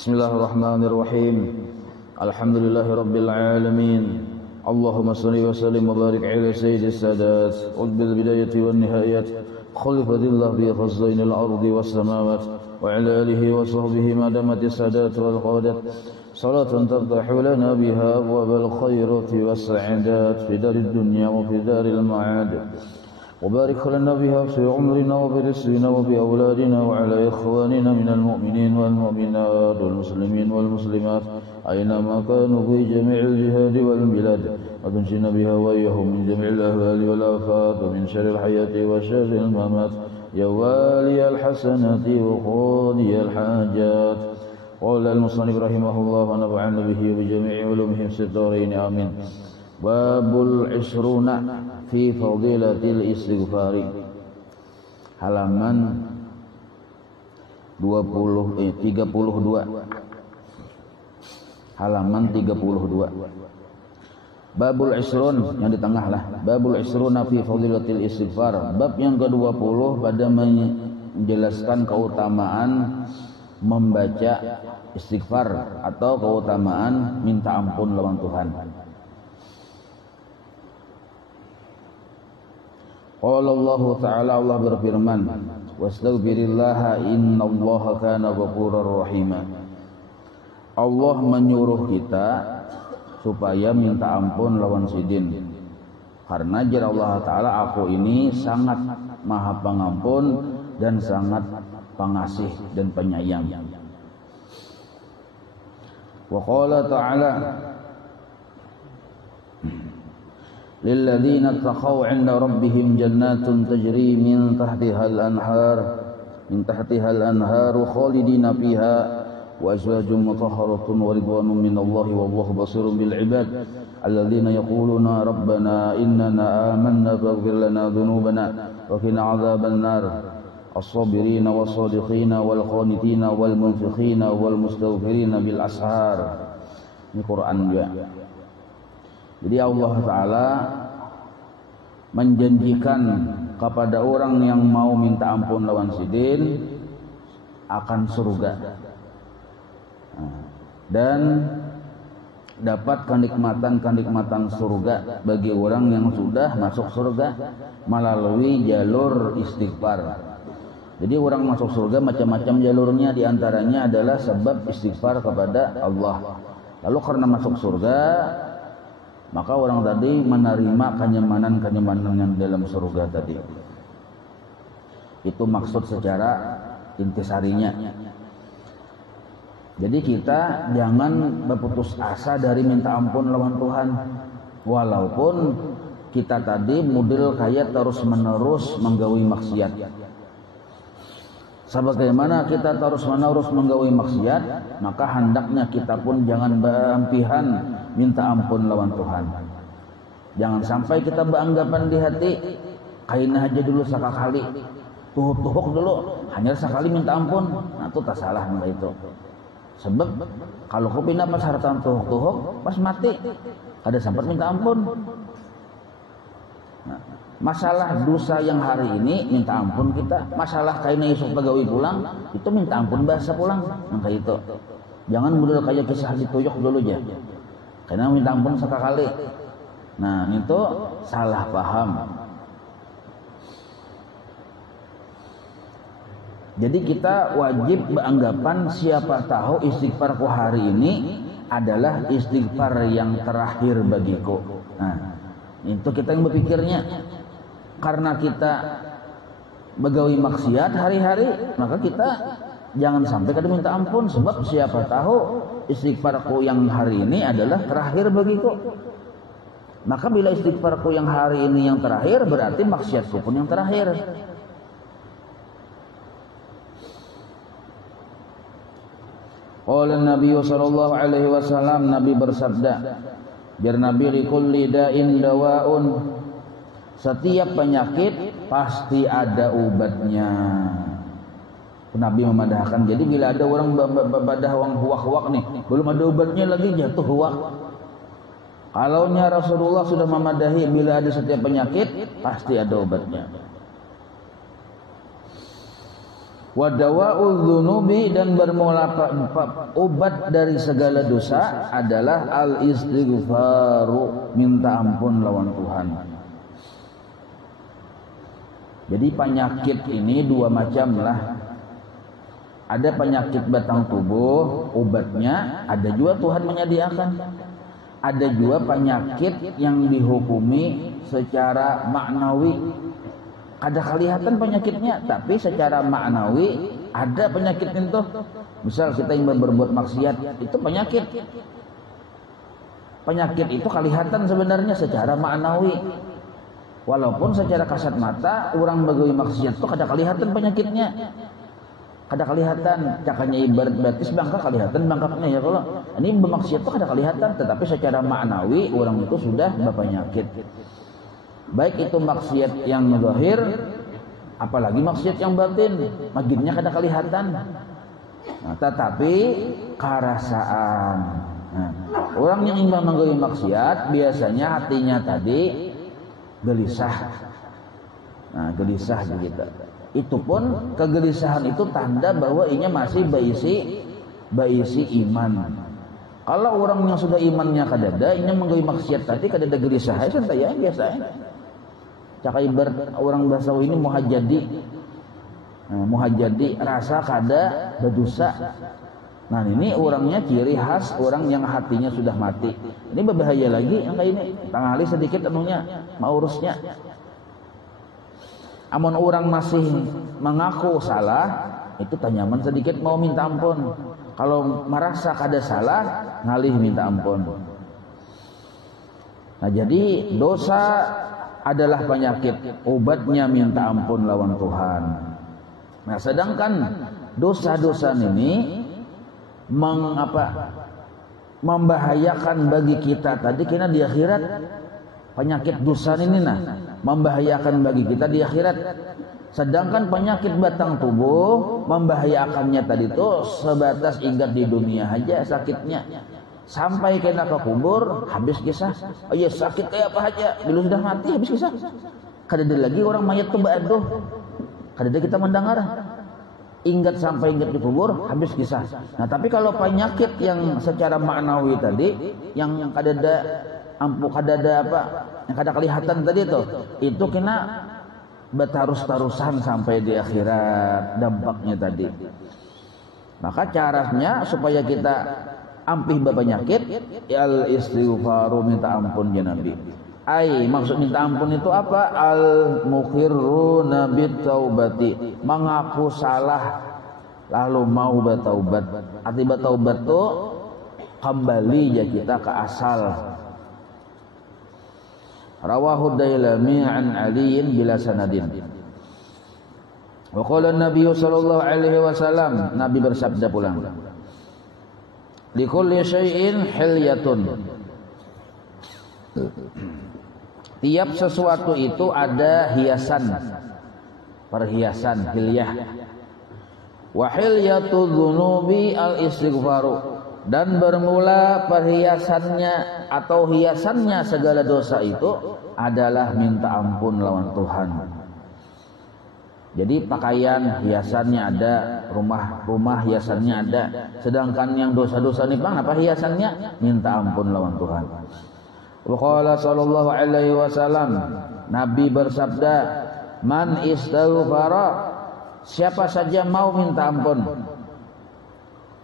Bismillahirrahmanirrahim. Alhamdulillahirabbil alamin. Allahumma shalli wa sallim wa barik ala sayyidis sadat wal bidayati wan nihayat khalifatillah bi khazainil ardi was samawat wa ala alihi wa sahbihi ma damatis sadat wal qadat salatan taftahu lana biha abwabal khairati was sa'adat fi darid dunya wa fi daril ma'ad. وبارك لنا بها في عمرنا وبرزقنا وبأولادنا وعلى إخواننا من المؤمنين والمؤمنات والمسلمين والمسلمات أينما كانوا في جميع الجهاد والبلاد وتنجينا بها وإياهم من جميع الأهوال والآفات ومن شر الحياة وشر الممات يا والي الحسنات وقاضي الحاجات. قال المصنف رحمه الله ونفعنا به وبجميع علومهم في الدارين آمين. Babul Isruna fi Fadilatil Istighfari, halaman 32, halaman 32. Babul Isrun, yang di tengah lah. Babul Isruna fi Fadilatil Istighfar, bab yang ke-20 pada menjelaskan keutamaan membaca istighfar atau keutamaan minta ampun lawan Tuhan. Qala Allah Ta'ala, Allah berfirman, wastaghfirillaha innallaha kana ghafurur rahima. Allah menyuruh kita supaya minta ampun lawan sidin, karena jar Allah Ta'ala, aku ini sangat maha pengampun dan sangat pengasih dan penyayang. Wa qala ta'ala, lilladzina taqaw 'inda rabbihim jannatun tajri min tahtiha al-anhar khalidina fiha wa azwajun mutahharatun wa ridwanun minallahi wallahu basirun bil 'ibad alladzina yaquluna rabbana innana amanna faghfir lana dhunubana wa qina 'adzaban nar as-sabirina was-sadiqina wal qanitina wal munfiqina wal mustaghfirina bil ashar. Ini Quran juga. Jadi Allah Ta'ala menjanjikan kepada orang yang mau minta ampun lawan sidin akan surga dan dapat kenikmatan surga bagi orang yang sudah masuk surga melalui jalur istighfar. Jadi orang masuk surga macam-macam jalurnya, diantaranya adalah sebab istighfar kepada Allah. Lalu karena masuk surga, maka orang tadi menerima kenyamanan yang dalam surga tadi. Itu maksud secara intisarinya. Jadi kita jangan berputus asa dari minta ampun lawan Tuhan, walaupun kita tadi model kayak terus menerus menggawi maksiat. Sebagaimana kita terus menerus menggawi maksiat, maka hendaknya kita pun jangan berampihan minta ampun lawan Tuhan. Jangan sampai kita beranggapan di hati, kaina aja dulu sekali, tuhuk dulu, hanya sekali minta ampun. Nah itu tak salah itu. Sebab kalau kau pindah pas harta tuhuk, pas mati ada sempat minta ampun. Nah, masalah dosa yang hari ini minta ampun kita, masalah kaina esok pegawai pulang itu minta ampun bahasa pulang. Maka itu jangan model kayak kisah dituyuk dulu aja, karena minta ampun sekali. Nah itu salah paham. Jadi kita wajib beranggapan siapa tahu istighfarku hari ini adalah istighfar yang terakhir bagiku. Nah itu kita yang berpikirnya. Karena kita begawi maksiat hari-hari, maka kita jangan sampai kada minta ampun, sebab siapa tahu istighfarku yang hari ini adalah terakhir bagiku. Maka bila istighfarku yang hari ini yang terakhir, berarti maksiatku pun yang terakhir. Qala Nabi sallallahu alaihi wasallam, Nabi bersabda, biar Nabi likulli da'in dawa'un, setiap penyakit pasti ada obatnya. Nabi memadahkan. Jadi bila ada orang badah wang huak-huak nih, belum ada obatnya lagi jatuh huak. Kalaunya Rasulullah sudah memadahi bila ada setiap penyakit pasti ada obatnya. Wa dawa'ul dzunubi, dan bermula obat dari segala dosa adalah al istighfaru, minta ampun lawan Tuhan. Jadi penyakit ini dua macam lah. Ada penyakit batang tubuh, obatnya ada juga Tuhan menyediakan. Ada juga penyakit yang dihukumi secara maknawi. Ada kelihatan penyakitnya, tapi secara maknawi ada penyakit itu. Misal kita yang berbuat maksiat, itu penyakit. Penyakit itu kelihatan sebenarnya secara maknawi. Walaupun secara kasat mata orang bagawi maksiat itu kada kelihatan penyakitnya. Kada kelihatan, cakanya ibarat batis bangka kelihatan bangkaknya ya kalau. Ini bermaksiat itu kada kelihatan, tetapi secara maknawi orang itu sudah berpenyakit. Baik itu maksiat yang zahir, apalagi maksiat yang batin, makinnya kada kelihatan. Nah, tetapi karasaan. Nah, orang yang ingin menggawi maksiat biasanya hatinya tadi gelisah. Nah, gelisah begitu. Itu pun kegelisahan itu tanda bahwa inya masih baisi iman. Kalau orang yang sudah imannya kadada, inya menggawi maksiat tadi kadada gelisah, santai ya biasa. Cakai orang bahasa ini muhajadi. Nah, muhajadi rasa kada berdosa. Nah, ini orangnya ciri khas orang yang hatinya sudah mati. Ini berbahaya lagi yang kayak ini. Tangali sedikit anunya, mau urusnya. Amun orang masih mengaku salah, itu tanyaman sedikit mau minta ampun. Kalau merasa kada salah, ngalih minta ampun. Nah, jadi dosa adalah penyakit, obatnya minta ampun lawan Tuhan. Nah, sedangkan dosa-dosa ini membahayakan bagi kita tadi kena di akhirat. Penyakit dosa ini membahayakan bagi kita di akhirat. Sedangkan penyakit batang tubuh membahayakannya tadi itu sebatas ingat di dunia aja sakitnya. Sampai kena ke kubur habis kisah. Oh iya, sakit kayak apa aja, bila sudah mati habis kisah. Kadada lagi orang mayat tuh baaduh. Kadada kita mendengar. Ingat sampai ingat di kubur habis kisah. Nah, tapi kalau penyakit yang secara maknawi tadi, yang kadada yang kada kelihatan tadi itu kena bertarus-tarusan sampai di akhirat dampaknya tadi. Maka caranya supaya kita ampih berpenyakit, al istighfaru, minta ampun ya Nabi. Maksud minta ampun itu apa? Al mukhirruna bit taubati, mengaku salah lalu mau bertaubat. Arti bertaubat itu kembali ya kita ke asal. Rawahu Dailami an Aliin bila sanadin. Wa qala Nabi sallallahu alaihi wasallam, Nabi bersabda pulang, likulli syai'in hilyatun. Tiap sesuatu itu ada hiasan, perhiasan, hilyah. Wa hilyatu dzunubi al istighfaru, dan bermula perhiasannya atau hiasannya segala dosa itu adalah minta ampun lawan Tuhan. Jadi pakaian hiasannya ada, rumah hiasannya ada. Sedangkan yang dosa-dosa ini bang, apa hiasannya? Minta ampun lawan Tuhan. Wa qala sallallahu alaihi wasallam, Nabi bersabda, man istaghfara, siapa saja mau minta ampun.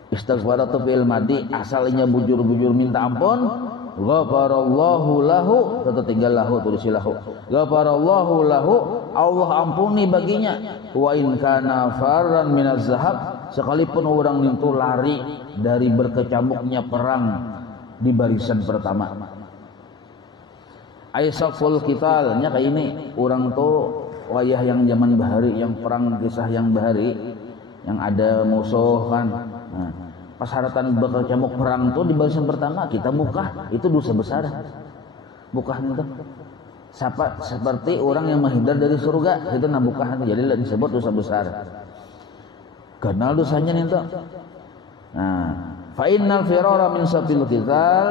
Istighfar itu fi'il madi, asalnya bujur-bujur minta ampun. Ghafarallahu lahu, tetap tinggal lahu, tulisi lahu. Ghafarallahu lahu, Allah ampuni baginya. Wa in kana farran minaz zahab, sekalipun orang itu lari dari berkecamuknya perang di barisan pertama. Aisaful qitalnya kayak ini, orang tuh wayah yang zaman bahari, yang perang kisah yang bahari, yang ada musuh kan. Nah, pas haratan berkecamuk perang tuh di barisan pertama kita mukah, itu dosa besar. Mukah itu seperti orang yang menghindar dari surga, itu mukah itu, jadi disebut dosa besar. Kenal dosanya nih tuh. Nah, fa innal firara min safil qital,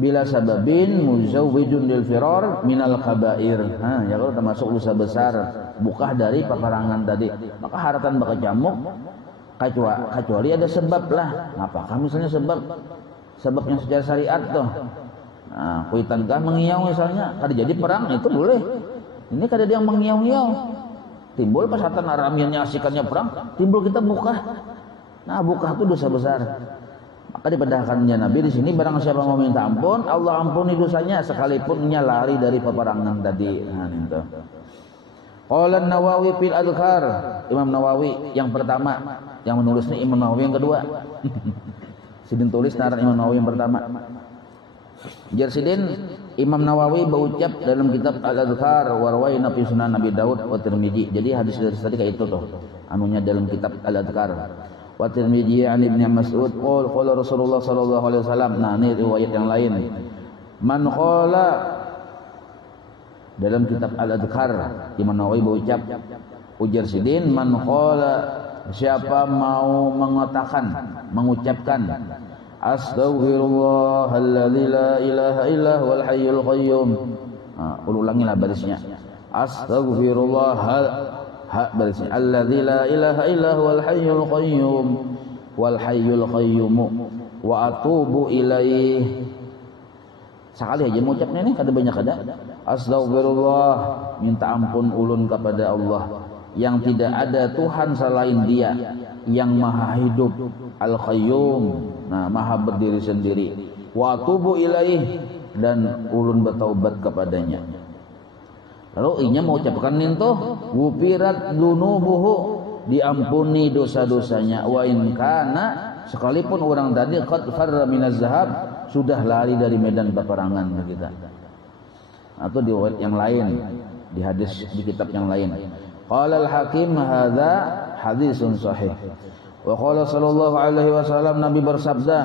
bila sababin muzawwijun lil firar minal kabair. Ya kalau termasuk dosa besar buka dari peperangan tadi, maka haratan bakal camuk kecuali ada sebab lah. Apakah misalnya sebab yang secara syariat tuh, kuitankah mengiau misalnya, kada jadi perang itu boleh. Ini kada ada yang mengiau-ngiau, timbul pas hatan aramiannya asikannya perang, timbul kita buka. Buka itu dosa besar. Maka dipedahkannya Nabi di sini, barang siapa mau minta ampun, Allah ampuni dosanya sekalipun ia lari dari peperangan tadi. Itu. Qala Nawawi fil Adhkar, Imam Nawawi yang pertama, yang menulis ini Imam Nawawi yang kedua. Sidin tulis naran Imam Nawawi yang pertama. Sidin Imam Nawawi berucap dalam kitab Al-Adhkar wa rawaina fi Sunan Nabi Daud wa Tirmidzi. Jadi hadis tadi kayak itu tuh. Anunya dalam kitab Al-Adhkar. Wa Tirmidzi an Ibnu Mas'ud qala Rasulullah sallallahu alaihi wasallam. Ini riwayat yang lain. Man qala, dalam kitab Al-Adhkar Imam Nawawi berucap, ujar Sidin, man qala, siapa mau mengucapkan astaghfirullahalladzi la ilaha illa huwal hayyul qayyum. Ulangilah barisnya. Astaghfirullah barisnya. Alladzi la ilaha illa huwal hayyul qayyum wal hayyul qayyum wa atubu ilaih. Sekali aja mengucapnya ini, kada banyak ada. Astaghfirullah, minta ampun ulun kepada Allah yang tidak ada Tuhan selain Dia, yang maha hidup, Al-Qayyum, maha berdiri sendiri. Wa atubu ilaih, dan ulun bertaubat kepadanya. Lalu inya mengucapkan itu, wufirat dunubuhu, diampuni dosa-dosanya. Wa in kana, sekalipun orang tadi qad farra minaz zahab, sudah lari dari medan peperangan kita. Atau di riwayat yang lain, di hadis di kitab yang lain. Qala al-Hakim hadza hadisun sahih. Wa qala sallallahu alaihi wasallam, Nabi bersabda,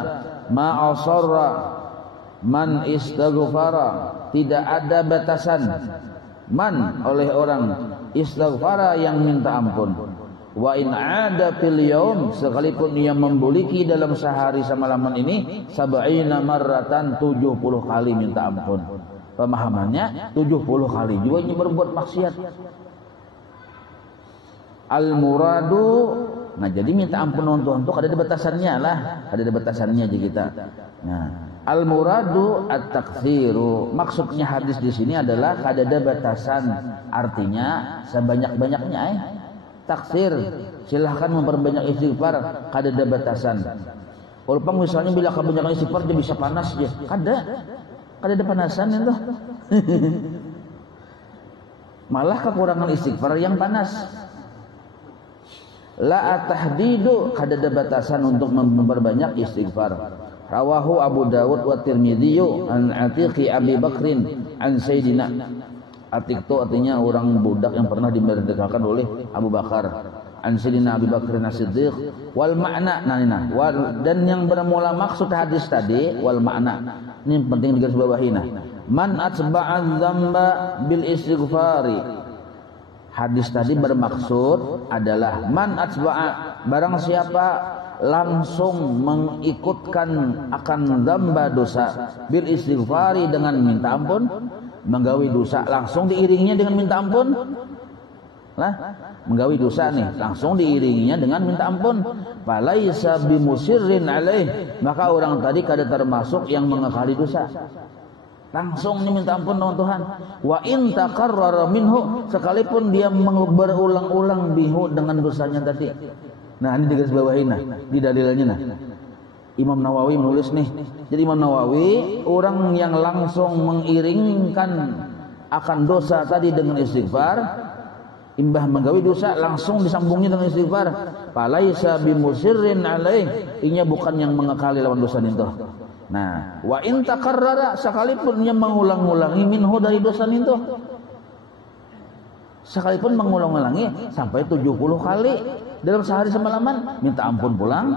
ma asarra man istaghfara, tidak ada batasan man oleh orang istighfara yang minta ampun. Wa in ada fil yaum, sekalipun ia membuliki dalam sehari semalaman ini, 70 marratan, 70 kali minta ampun. Pemahamannya 70 kali juga ini berbuat maksiat. Al muradu, jadi minta ampun untuk ada batasannya lah, ada batasannya aja kita. Al muradu at-taktsiru, maksudnya hadis di sini adalah kada ada batasan, artinya sebanyak-banyaknya taksir, silahkan memperbanyak istighfar, kada ada batasan. Walaupun misalnya bila kebanyakan istighfar dia bisa panas dia, kada ada panasan itu. Malah kekurangan istighfar yang panas. La at-tahdidu, kada ada batasan untuk memperbanyak istighfar. Rawahu Abu Dawud wa Tirmidzi an Atiqi Abi Bakrin an Sayyidina. Atik itu artinya orang budak yang pernah dimerdekakan oleh Abu Bakar. An Sayyidina Abi Bakr As-Siddiq. Wal makna, dan yang bermula maksud hadis tadi, wal makna. Ini penting digarisbawahi. Man atba'a dzamba bil istighfari. Hadis tadi bermaksud adalah man atba'a, barang siapa langsung mengikutkan akan dzamba dosa bil istighfari, dengan minta ampun, menggawi dosa langsung diiringinya dengan minta ampun. Menggawi dosa nih langsung diiringinya dengan minta ampun. Falaisa bimusirrin alaih, maka orang tadi kada termasuk yang mengekali dosa. Langsung minta ampun dengan Tuhan. Wa in taqarrara minhu, sekalipun dia berulang-ulang bihu dengan dosanya tadi. Ini digarisbawahi di dalilnya Imam Nawawi menulis nih. Jadi Imam Nawawi orang yang langsung mengiringkan akan dosa tadi dengan istighfar, imbah menggawi dosa langsung disambungnya dengan istighfar. Falaisa bimusirrin alaih, inya bukan yang mengekali lawan dosa itu. Wa in taqarrara, sekalipun ia mengulang-ulangi minhu dari dosa itu, sekalipun mengulang-ulangi sampai 70 kali dalam sehari semalaman, minta ampun pulang,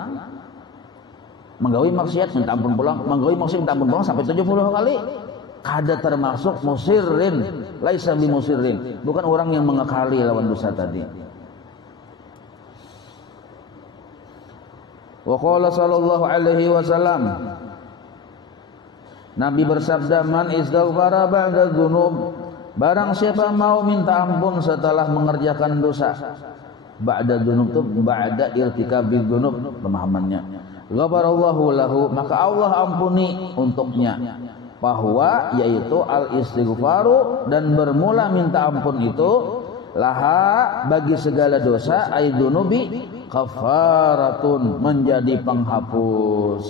menggawi maksiat minta ampun pulang, menggawi maksiat minta ampun pulang sampai 70 kali, kada termasuk musirrin, laisa bimusirrin, bukan orang yang mengekali lawan dosa tadi. Wa qala sallallahu alaihi wasallam, Nabi bersabda, man istaghfara ba'da dzunub, barang siapa mau minta ampun setelah mengerjakan dosa. Ba'da dzunub itu ba'da irtikabil dzunub pemahamannya. Ghafarallahu lahu, maka Allah ampuni untuknya. Bahwa yaitu al istighfaru, dan bermula minta ampun itu laha bagi segala dosa, aidunubi kafaratun, menjadi penghapus.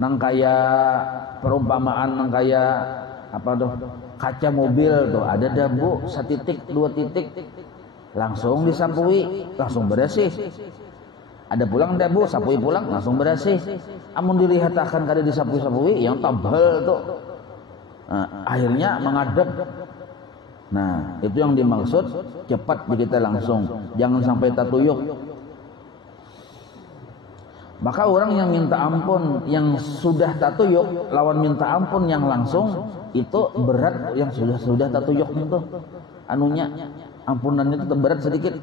Nang kaya perumpamaan, nang kaya apa tuh, kaca mobil tuh ada debu 1 titik 2 titik langsung disapui langsung bersih. Ada pulang debu, sapui pulang langsung bersih. Amun dilihat akan kada disapui-sapui yang tebal tuh, akhirnya mengadap. Nah, itu yang dimaksud cepat kita langsung, jangan sampai tatuyuk. Maka orang yang minta ampun yang sudah tatuyuk lawan minta ampun yang langsung itu berat. Yang sudah tatuyuk itu anunya, ampunannya itu berat sedikit.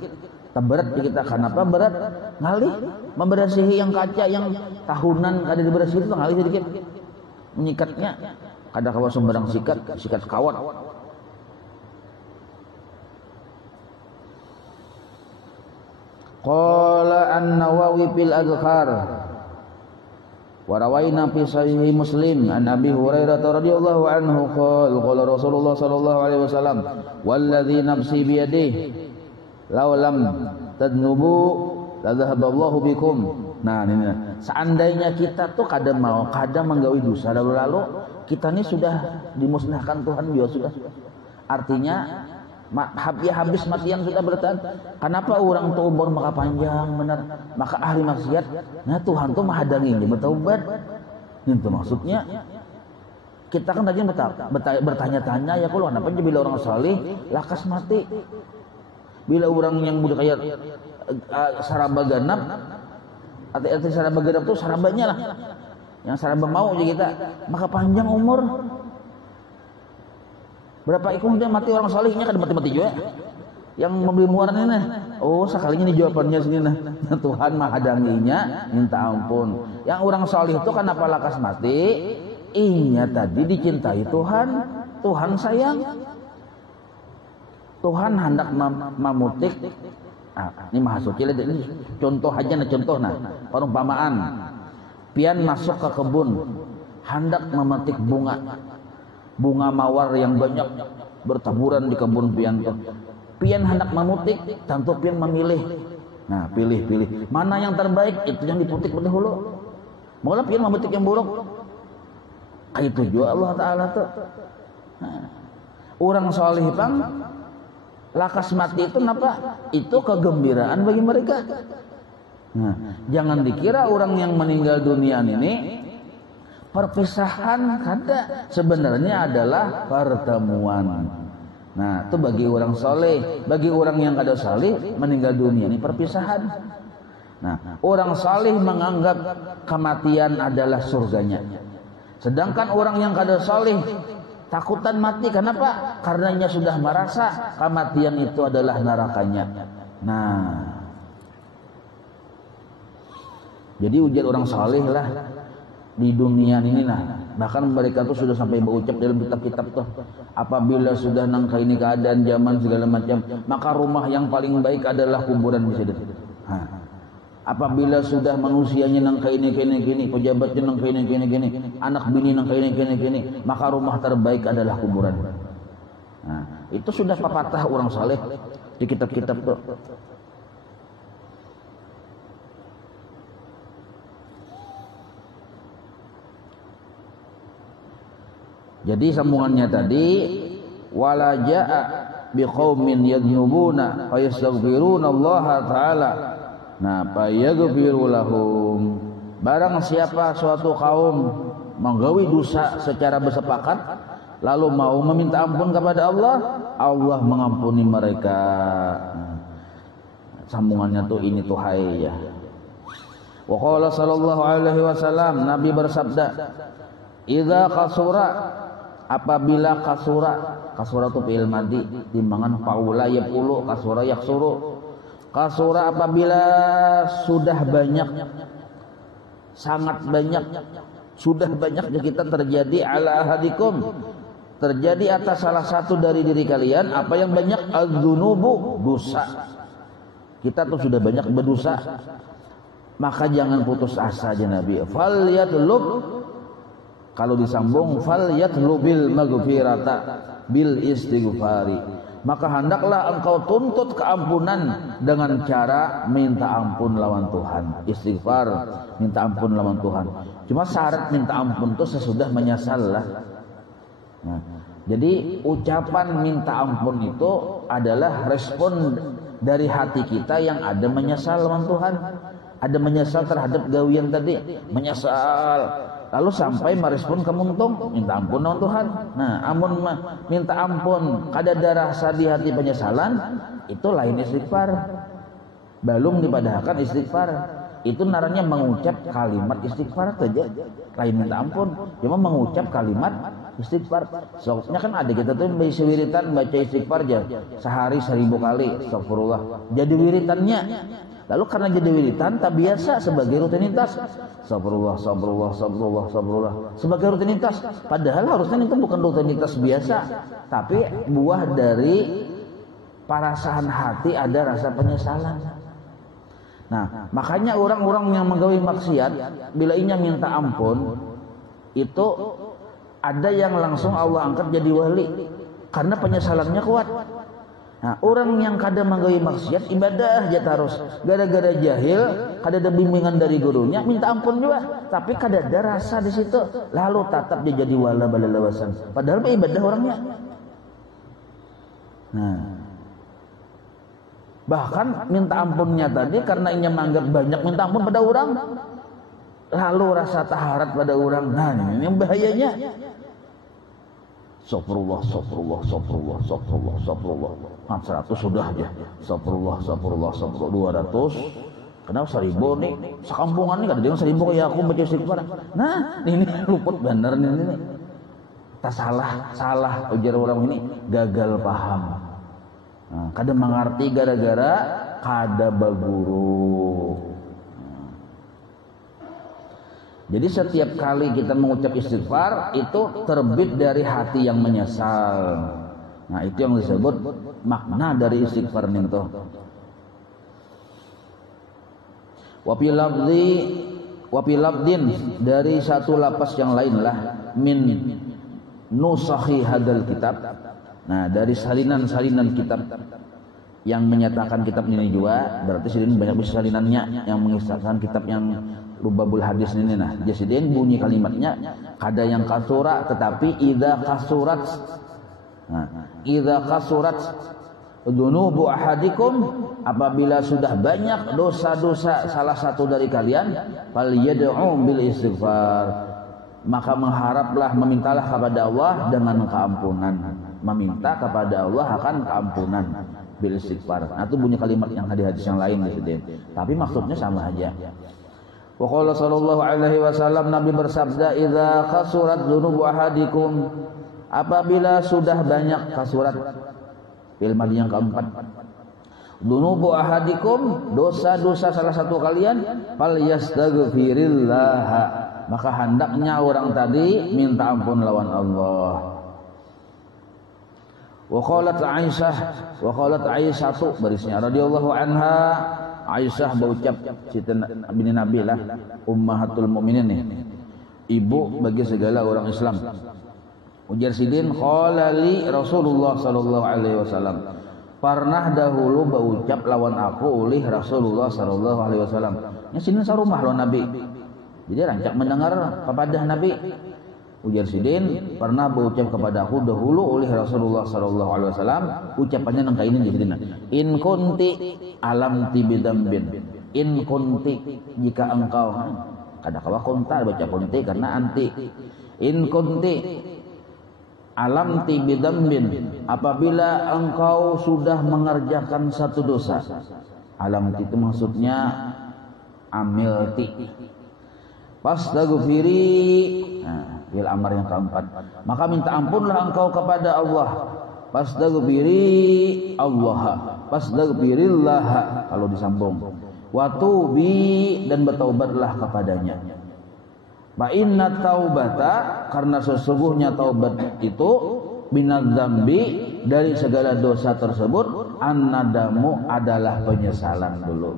Berat kita, kenapa berat? Ngalih memberasihi yang kaca yang tahunan kada diberasihi itu ngalih sedikit. Menyikatnya kada kawa sembarang sikat kawat. Qala An-Nawawi fil Adhkar wa rawaina fi sahih Muslim an Abi Hurairah radhiyallahu anhu qala Rasulullah sallallahu alaihi wasallam walladzi nafsi bi yadihi law lam tadnubu la dhahaballahu bikum. Nah, ini seandainya kita tuh kada menggawi dosa lalu kita ini sudah dimusnahkan Tuhan ya sudah. Artinya habis mati yang sudah bertahan. Kenapa orang tuh umur maka panjang benar, maka ahli maksiat, nah Tuhan tuh menghadang ini bertaubat. Itu maksudnya. Kita kan tadi bertanya-tanya ya kalau kenapa bila orang salih lakas mati, bila orang yang muda kayak saraba ganap, atau saraba ganap tuh sarabanya lah, yang saraba mau aja kita, maka panjang umur. Berapa ikut dia mati orang salihnya kan mati-mati juga. Yang membeli muaran ini, oh sekalinya nih jawabannya sini nah. Tuhan menghadanginya, minta ampun. Yang orang salih itu kenapa lakas mati? Inya tadi dicintai Tuhan, Tuhan sayang. Tuhan hendak memutik. Ini maha suci. Ini contoh aja nah, contoh nah, perumpamaan. Pian masuk ke kebun, hendak memetik bunga mawar yang banyak bertaburan di kebun pian tuh. Pian hendak memutik, tentu pian memilih. Nah, pilih mana yang terbaik, itu yang diputik dahulu. Malah pian memetik yang buruk. Itu juga Allah Ta'ala tuh. Nah, orang salih bang lakas mati itu kenapa? Itu kegembiraan bagi mereka. Nah, jangan dikira orang yang meninggal dunia ini perpisahan, kada, sebenarnya adalah pertemuan. Nah, itu bagi orang saleh, bagi orang yang kada saleh meninggal dunia ini perpisahan. Nah, orang saleh menganggap kematian adalah surganya. Sedangkan orang yang kada saleh takutan mati, kenapa? Karenanya sudah merasa kematian itu adalah nerakanya. Nah, jadi ujar orang saleh lah di dunia ini nah, bahkan mereka tuh sudah sampai berucap dalam kitab-kitab tuh, apabila sudah nangka ini keadaan zaman segala macam, maka rumah yang paling baik adalah kuburan di situ. Apabila sudah manusianya nangka ini kini, pejabatnya nangka ini kini, anak bini nangka ini kini, maka rumah terbaik adalah kuburan. Nah, itu sudah pepatah orang saleh di kitab-kitab tuh. Jadi sambungannya tadi, wala jaa biqaumin yadnubuna fayastaghfiruna Allah taala. Nah, fayaghfiru lahum. Barang siapa suatu kaum menggawi dosa secara bersepakat lalu mau meminta ampun kepada Allah, Allah mengampuni mereka. Sambungannya tuh ini tuh hai ya. Wa qala sallallahu alaihi wasallam, Nabi bersabda, idza qasura, apabila kasura itu fi'il madhi timbangan faula yaqulu kasura yaksuru. Kasura apabila sudah banyak, sangat banyak Sudah banyaknya kita terjadi ala ahadikum, terjadi atas salah satu dari diri kalian apa yang banyak, adzunubu, dosa. Kita tuh sudah banyak berdosa, maka jangan putus asa aja Nabi. Falyatlub, kalau disambung falyatlubil maghfirata bil istighfari, maka hendaklah engkau tuntut keampunan dengan cara minta ampun lawan Tuhan. Istighfar, minta ampun lawan Tuhan. Cuma syarat minta ampun itu sesudah menyesal lah. Nah, jadi ucapan minta ampun itu adalah respon dari hati kita yang ada menyesal lawan Tuhan, ada menyesal terhadap gawian tadi, menyesal, lalu sampai merespon kemuntung minta ampun lawan Tuhan. Nah, amun minta ampun kada ada rasa di hati penyesalan, itu lain istighfar, belum dipadahkan istighfar. Itu naranya mengucap kalimat istighfar saja, lain minta ampun, cuma mengucap kalimat istighfar. Soalnya kan ada kita tuh baca wiritan, baca istighfar aja sehari 1000 kali, astagfirullah, jadi wiritannya. Lalu karena jadi wiritan tak biasa sebagai rutinitas, astagfirullah, astagfirullah, astagfirullah, astagfirullah, sebagai rutinitas. Padahal harusnya itu bukan rutinitas biasa, tapi buah dari perasaan hati ada rasa penyesalan. Nah, makanya orang-orang yang menggawi maksiat bila inya minta ampun itu ada yang langsung Allah angkat jadi wali karena penyesalannya kuat. Nah, orang yang kadang menggawi maksiat ibadah aja terus, gara-gara jahil, kada ada bimbingan dari gurunya, minta ampun juga, tapi kada ada rasa di situ, lalu tetap dia jadi wala balalawasan. Padahal ibadah orangnya. Nah, bahkan minta ampunnya tadi karena ia menganggap banyak minta ampun pada orang, lalu rasa taharat pada orang. Nah, ini yang bahayanya. Astagfirullah, astagfirullah, astagfirullah, astagfirullah, astagfirullah. 100 sudah aja. Astagfirullah, astagfirullah, astagfirullah. 200. Kenapa 1000 nih? Sekampungan nih kada ada yang 1000 kayak aku baca istighfar. Nah, ini luput bener nih. Tak salah ujar orang ini gagal paham. Nah, kada mengerti gara-gara kada baguru. Jadi setiap kali kita mengucap istighfar itu terbit dari hati yang menyesal. Nah, itu yang disebut makna dari istighfar itu. Wapi labdin dari satu lapas yang lain lah min nusakhi hadal kitab. Nah, dari salinan-salinan kitab yang menyatakan kitab ini juga, berarti sini banyak salinannya yang mengisahkan kitab yang Rubabul Hadis ini. Nah, jadi bunyi kalimatnya kada yang kasura, tetapi idza kasurat. Nah, idza kasurat dzunubu ahadikum, apabila sudah banyak dosa-dosa salah satu dari kalian, fal yad'u bil istighfar, maka mengharaplah, memintalah kepada Allah dengan keampunan. Meminta kepada Allah akan keampunan bil istighfar. Nah, itu bunyi kalimat yang hadis yang lain gitu. Tapi maksudnya sama aja. Wa qala sallallahu alaihi wasallam, Nabi bersabda, idza kasurat dzunubu ahadikum, apabila sudah banyak kasurat, fil madi yang keempat, dzunubu ahadikum, dosa-dosa salah satu kalian, fal yastaghfirillah, maka hendaknya orang tadi minta ampun lawan Allah. Wa qalat Aisyah barisnya radhiyallahu anha, Aisyah berucap, Siti bini Nabi lah, ummahatul mukminin nih, ibu bagi segala orang Islam. Ujar sidin, qala li Rasulullah sallallahu alaihi wasallam, pernah dahulu berucap lawan aku oleh Rasulullah sallallahu alaihi wasallam. Nya sidin sarumah lawan Nabi. Jadi rancak mendengar kepada Nabi. Ujar sidin, pernah berucap kepada aku dahulu oleh Rasulullah sallallahu alaihi wasallam, ucapannya nang kainin sidin. In kunti alam tibidambin. In kunti, jika engkau, kada kawa kunta baca kunti karena anti. In kunti alam tibidambin, apabila engkau sudah mengerjakan satu dosa. Alam itu maksudnya amilti. Fastaghfiri, nah, fil amar yang keempat, maka minta ampunlah engkau kepada Allah. Fastaghfiri Allah, fastaghfirillah kalau disambung. Wa tubi, dan bertaubatlah kepadanya. Fa inna taubata, karena sesungguhnya taubat itu minadz-dzambi, dari segala dosa tersebut, an-nadamu adalah penyesalan dulu,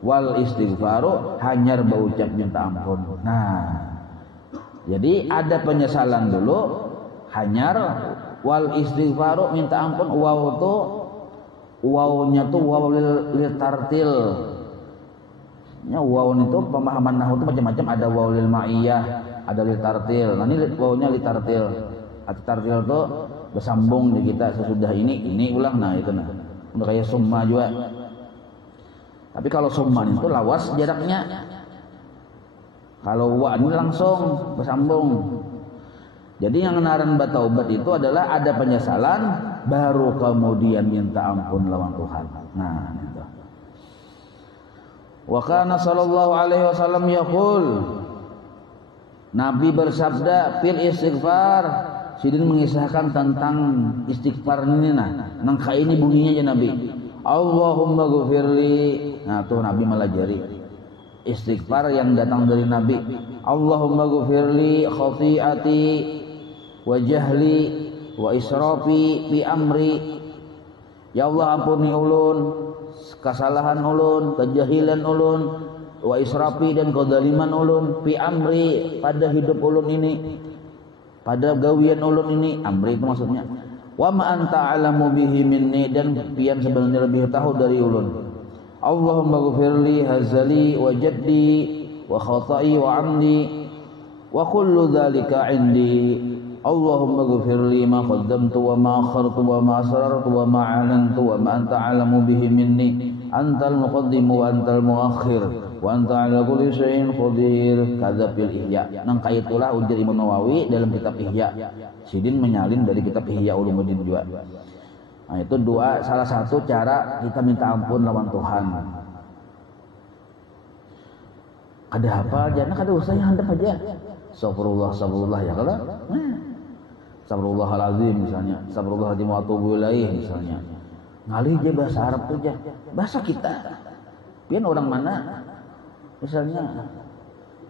wal istighfaru hanyar berucap minta ampun. Nah, jadi ada penyesalan dulu, hanyar, wal istighfaru minta ampun. Wawnya tuh waw lil tartil. Ya, waw itu pemahaman nahwu itu macam-macam, ada waw lil ma'iyah, ada lil tartil. Nah, ini wawnya lil tartil. At tartil itu bersambung di kita sesudah ini ulang. Nah, itu nah. Udah kayak summa juga. Tapi kalau summa itu lawas jaraknya. Kalau wa ini langsung bersambung. Jadi yang ngaran bataubat itu adalah ada penyesalan, baru kemudian minta ampun lawan Tuhan. Nah, itu. Wa kana sallallahu alaihi wasallam yaqul, Nabi bersabda fil istighfar, sidin mengisahkan tentang istighfar ini. Nang ini bunyinya ya Nabi, Allahumma ghfirli. Nah, tuh Nabi melajari istighfar yang datang dari Nabi. Allahumma ghfirli khati'ati wa jahli wa israfi fi amri. Ya Allah, ampuni ulun kesalahan ulun, kejahilan ulun, wa israfi dan kezaliman ulun, fi amri pada hidup ulun ini, pada gawian ulun ini. Amri itu maksudnya wa ma anta alamu bihi minni, dan pian sebenarnya lebih tahu dari ulun. Allahumma ghfirli hazali wa jaddi wa khata'i wa amdi wa kullu dhalika indi. Allahumma ghfirli ma qaddamtu wa ma akhartu wa ma asrartu wa ma a'lantu wa ma anta alamu bihi minni, antal muqaddim wa antal muakhir wa anta ala kulli syai'in qadir. Kadzab fil ihya. Nang kaitulah ujar Imam Nawawi dalam kitab Ihya. Sidin menyalin dari kitab Ihya Ulumuddin juga. Nah, itu doa salah satu cara kita minta ampun lawan Tuhan. Ada apa aja, nah kada usah yang handap aja. Astagfirullah ya kalau. Astagfirullahaladzim misalnya, astagfirullahaladzim wa atubu ilaih misalnya. Ngalih aja bahasa Arab tuh aja, bahasa kita. Pian orang mana? Misalnya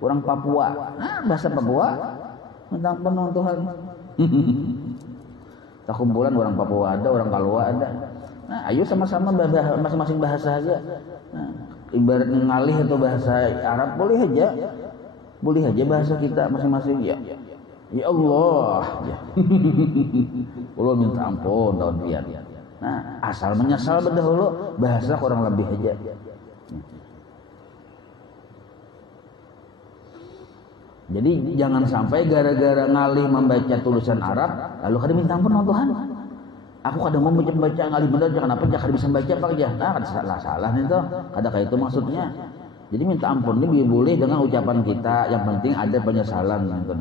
orang Papua. Nah, bahasa Papua minta ampun lawan Tuhan. Tak kumpulan orang Papua ada, orang Kalua ada. Nah, ayo sama-sama masing-masing bahasa aja. Nah, ibarat ngalih atau bahasa Arab boleh aja bahasa kita masing-masing. Ya Allah, ya. Allah minta ampun tahun pian. Nah, asal menyesal berdahulu bahasa kurang lebih aja. Jadi jangan sampai gara-gara ngalih membaca tulisan Arab lalu kada minta ampun sama Tuhan. Aku kada mau baca ngalih bener, jangan apa jangan bisa baca apa aja. Nah, kada salah nih tuh. Kada kayak itu maksudnya. Jadi minta ampun ini boleh dengan ucapan kita, yang penting ada penyesalan gitu.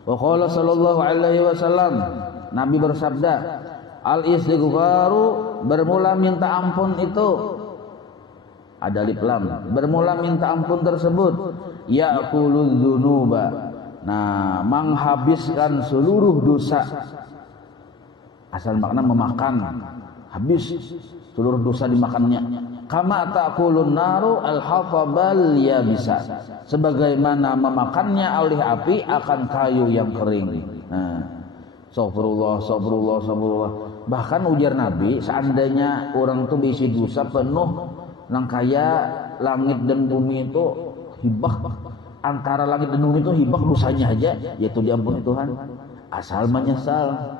Wa qala sallallahu alaihi wasallam, Nabi bersabda, al istighfaru, bermula minta ampun itu ada alif lam, bermula minta ampun tersebut ya'kuludz dzunuba, nah menghabiskan seluruh dosa. Asal makna memakan, habis seluruh dosa dimakannya. Kama ta'kulun naru al-hatabal yabisa, sebagaimana memakannya oleh api akan kayu yang kering. Nah, astagfirullah. Bahkan ujar Nabi, seandainya orang itu berisi dosa penuh nang kaya langit dan bumi itu hibah, antara langit dan bumi itu hibah dosanya aja, yaitu diampuni Tuhan asal menyesal.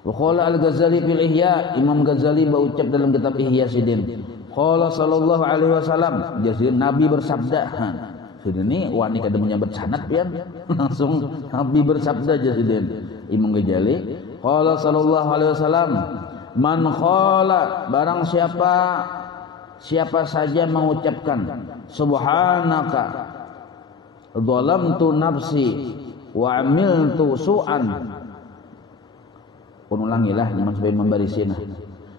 Wa qala al-Ghazali fil Ihya, Imam Ghazali berucap dalam kitab Ihya Sidin, qala sallallahu alaihi wasallam, jadi Nabi bersabda. Sidin ini wani kada menyambat sanad pian, langsung Nabi bersabda Sidin. Imam Ghazali qala sallallahu alaihi wasallam, man qala, barang siapa saja mengucapkan subhanaka zalamtu nafsi wa amiltu su'an. Ulangilah teman supaya membarisin.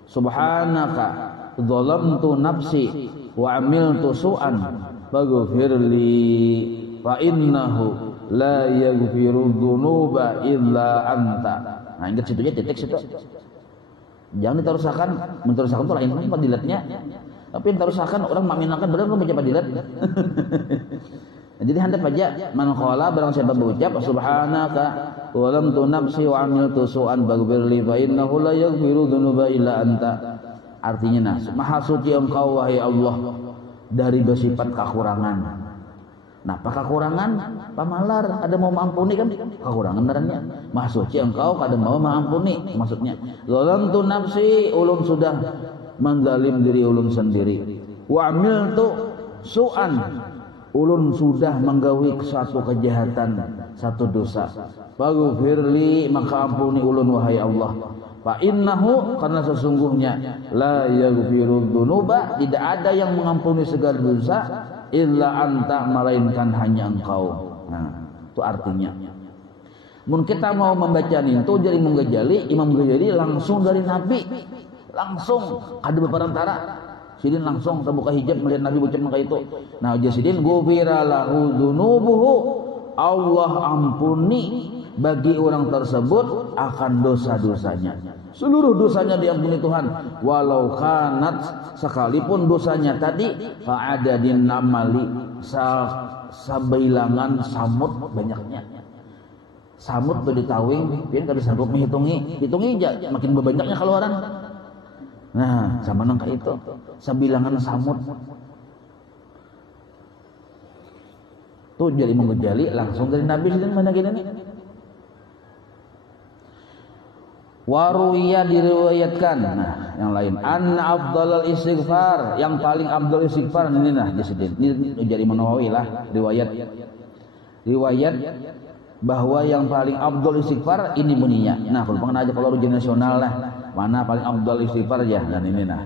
Subhanaka zalamtu nafsi wa amiltu su'an faghfirli fa innahu la yaghfiru dzunuba illa anta. Nah, ingat situ aja, titik situ. Jangan diteruskan, itu lain padilatnya. Tapi terusakan orang maminakan benar lu baca padilat. Jadi handap aja man qala barang siapa berucap subhanaka wa lam tunafsi wa amiltu su'an faghfirli fa innahu la yaghfiru dzunuba illa anta. Artinya maha suci engkau wahai Allah dari bersifat kekurangan. Nah, kekurangan pamalar ada mau mengampuni kan kekurangan benernya. Maha suci engkau kada mau mengampuni maksudnya. Lam tu nafsi ulun sudah menzalim diri ulun sendiri. Wa amiltu su'an ulun sudah menggawi suatu kejahatan, satu dosa. Faghfirli maka ampuni ulun wahai Allah. Fa innahu karena sesungguhnya la yaghfiru dzunuba tidak ada yang mengampuni segala dosa illa anta melainkan hanya engkau. Nah, itu artinya. Mun kita mau membaca itu jadi menggejali Imam Ghazali langsung dari Nabi. Langsung ada beberantara sidin langsung terbuka hijab melihat Nabi ucap maka itu. Nah, jasidin ghufira lahu dzunubuhu Allah ampuni bagi orang tersebut akan dosa-dosanya. Seluruh dosanya diampuni Tuhan. Walau kanat sekalipun dosanya tadi fa'adadin namali sabailangan samut banyaknya. Samut tuh ditawing, pian kada sanggup menghitungi aja makin banyaknya keluaran. Nah, sama nangka itu sebilangan samut. Tuh jadi menggejali langsung dari Nabi sedang mana gini nih. Waruya diriwayatkan. Nah, yang lain anna afdalul istighfar, yang paling afdal istighfar ini nah jadi ini jadi Nawawi lah riwayat bahwa yang paling afdal istighfar ini bunyinya. Nah, kalau pengen aja kalau ujian nasional lah, mana paling afdal istighfar ya dan ini nah.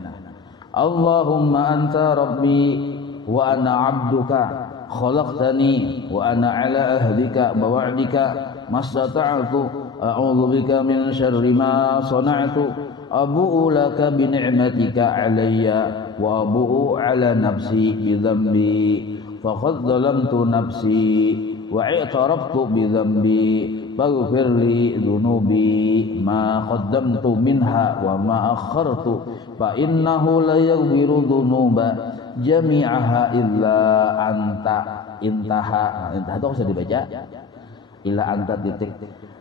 Allahumma anta rabbi wa ana 'abduka khalaqtani wa ana 'ala ahdika wa wa'dika mastata'tu a'udzu bika min syarri ma sana'tu abu'u laka bi ni'matika 'alayya wa abu'u 'ala nafsi bi dhanbi faqad zalamtu nafsi wa i'taraftu bi dhanbi faghfir li dhunubi ma qaddamtu minha wa ma akhartu fa innahu la yaghfiru dhunuba jami'aha illa anta. Intaha itu bisa dibaca illa anta titik.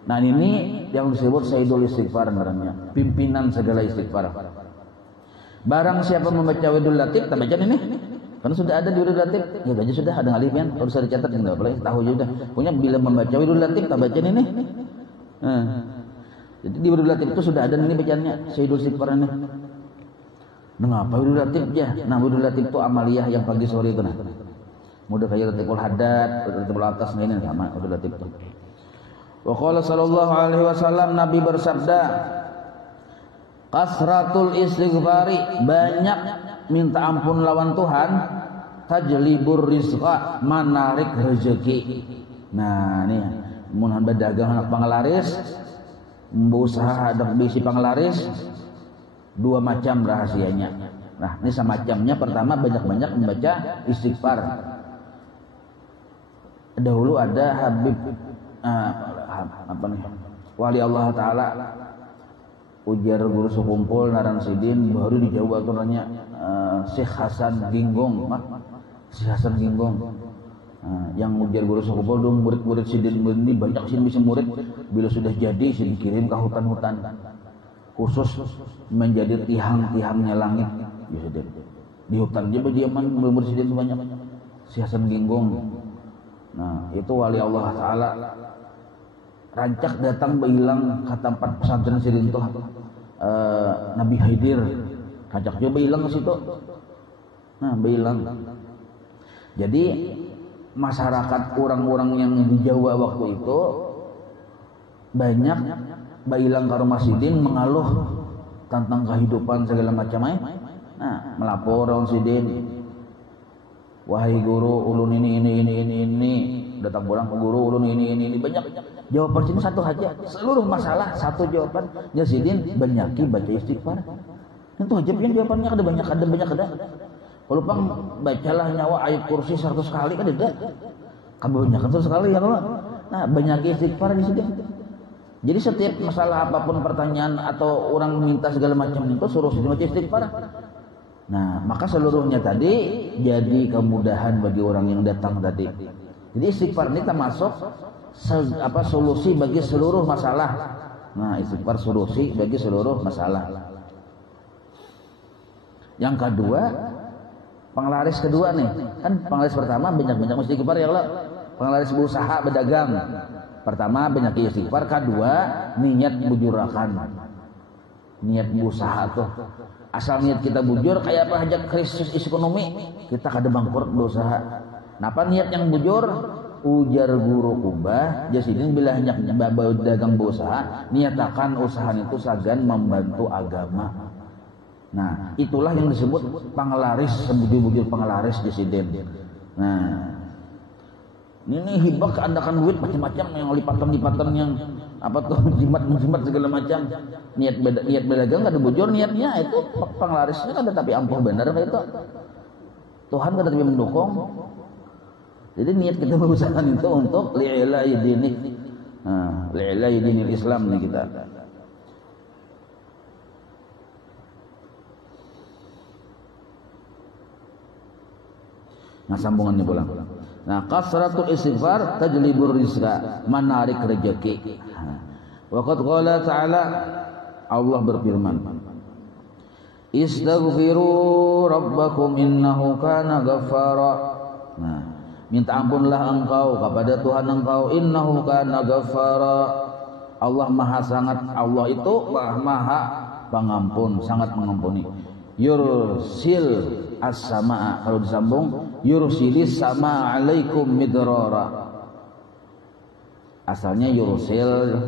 Nah, ini yang disebut Sayyidul Istighfar namanya, pimpinan segala istighfar. Barang siapa membaca Widul Latif, kita baca ini. Karena sudah ada di Widul Latif, ya baca sudah ada ngalihnya, kalau bisa dicatat enggak boleh tahu juga. Punya bila membaca Widul Latif, kita baca ini. Jadi di Widul Latif itu sudah ada ini bacaannya, Sayyidul Istighfar ini. Mengapa Widul Latif ya? Nah, Widul Latif itu amaliyah yang pagi sore itu nah. Mudah kayak Latiful Haddad, Latiful Atas ini sama Widul Latif itu. Wa qala sallallahu alaihi wasallam, Nabi bersabda, kasratul istighfari, banyak minta ampun lawan Tuhan, tajlibur rizqa, menarik rezeki. Nah, ini mun hamba dagang anak panglaris, berusaha ada bisi panglaris, dua macam rahasianya. Nah, ini semacamnya pertama banyak-banyak membaca istighfar. Dahulu ada Habib apa nih? Wali Allah Ta'ala ujar guru sekumpul Naran Sidin baru di Jawa aturannya Syekh Hasan Ginggong. Syekh Hasan Ginggong yang ujar guru sekumpul dong murid-murid Sidin ini banyak sih bisa murid bila sudah jadi Sidin kirim ke hutan-hutan khusus menjadi tiang-tiangnya langit ya Sidin. Di hutan dia berdiaman murid Sidin itu banyak. Syekh Hasan Ginggong. Nah, itu wali Allah Ta'ala rancak datang bilang ke tempat pesantren Sidin tuh Nabi Khidir rancak juga bilang ke situ. Nah, bilang. Jadi masyarakat orang-orang yang di Jawa waktu itu banyak bilang ke rumah Sidin mengeluh tentang kehidupan segala macamnya. Nah, melapor orang Sidin, wahai guru ulun ini datang pulang ke guru ulun ini banyak jawaban sini satu aja seluruh masalah satu jawaban ya Sidin banyaki baca istighfar itu aja pian jawabannya ada banyak kalau pang bacalah nyawa ayat kursi 100 kali kan tidak kebanyakan 100 kali ya kalau nah banyaki istighfar di Sidin. Jadi setiap masalah apapun pertanyaan atau orang minta segala macam itu suruh Sidin baca istighfar. Nah, maka seluruhnya tadi jadi kemudahan bagi orang yang datang tadi. Jadi istighfar ini termasuk solusi bagi seluruh masalah. Nah, istighfar solusi bagi seluruh masalah. Yang kedua, penglaris kedua nih. Kan penglaris pertama banyak-banyak istighfar ya Allah. Penglaris berusaha berdagang. Pertama banyak istighfar, kedua niat bujurakan. Niat berusaha tuh. Asal niat kita bujur kayak apa aja krisis ekonomi, kita kada bangkrut berusaha. Napa niat yang bujur? Ujar guru kubah, jasidin bila hendak dagang berusaha, niatakan usaha itu sagan membantu agama. Nah, itulah yang disebut penglaris, sebujur-bujur penglaris jasidin. Nah, ini hibah keandakan duit macam-macam yang lipatan-lipatan yang apa tuh jimat segala macam. Niat berdagang kada bujur niatnya itu penglarisnya kada tapi ampuh benar kayak itu. Tuhan kada tapi mendukung. Jadi niat kita berusaha itu untuk li'ilai dini. Nah, li'ilai dinil Islam nih kita. Nah, sambungannya pulang. Nah, kasratul istighfar tajlibur rizqa, menarik rezeki. Waqad qala ta'ala, Allah berfirman, istaghfiru rabbakum innahu kana ghaffara. Nah, minta ampunlah engkau kepada Tuhan engkau, innahu kana ghaffara. Allah maha sangat, Allah itu maha pengampun, sangat mengampuni. Yursil as-samaa, kalau disambung yursilis sama alaikum midrara. Asalnya yursil,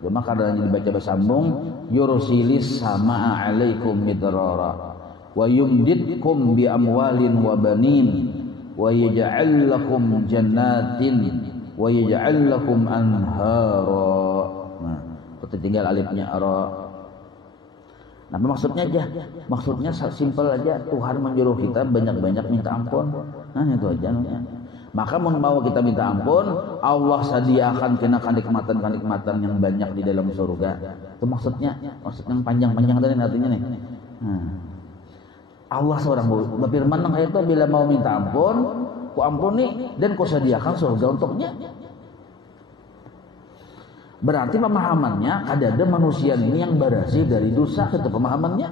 cuma kadang dibaca bersambung yursilis sama alaikum midrara wa yumditkum bi amwalin wa banin wa yaj'al lakum jannatin wa yaj'al lakum anhara. Nah, tertinggal alifnya ra. Nah, maksudnya simpel aja, Tuhan menyuruh kita banyak-banyak minta ampun. Nah, itu aja. Maka mau kita minta ampun, Allah sediakan kena kenikmatan yang banyak di dalam surga. Itu maksudnya yang panjang-panjang dari artinya nih. Nah, Allah seorang berfirman itu bila mau minta ampun, ku ampuni dan ku sediakan surga untuknya. Berarti pemahamannya ada manusia ini yang berhasil dari dosa, itu pemahamannya.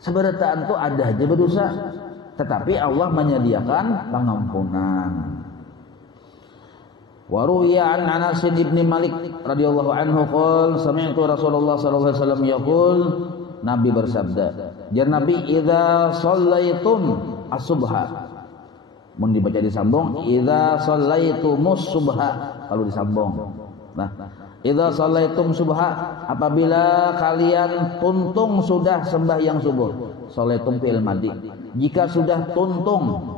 Seberataan itu ada aja berdosa, tetapi Allah menyediakan pengampunan. Wa ruwiya an Anas bin Malik radhiyallahu anhu qol sami'tu Rasulullah sallallahu alaihi wasallam yaqul, Nabi bersabda, jar Nabi, idza shallaitum as-subha. Mun dibaca disambung idza shallaitumus subha, kalau disambung. Nah, idza shallaitum subha, apabila kalian tuntung sudah sembahyang subuh. Shallaitum fi'il madhi. Jika sudah tuntung,